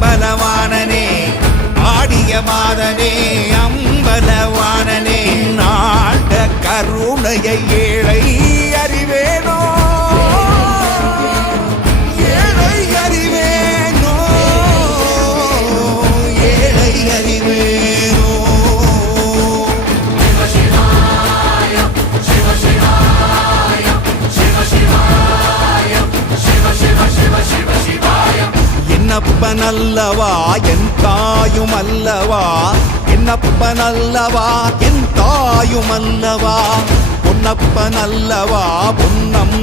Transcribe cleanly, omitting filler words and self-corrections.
அம்பலவாணனே ஆடிய மாதனே அம்பலவாணனே நாட கருணையை ஏழை அறிவேனோ ஏழை அறிவேனோ ஏழை அறிவேனோ என்னப்பனல்லவா என் தாயும் அல்லவா என்னப்பனல்லவா என் தாயும் அல்லவா பொன்னப்பனல்லவா பொன்னம்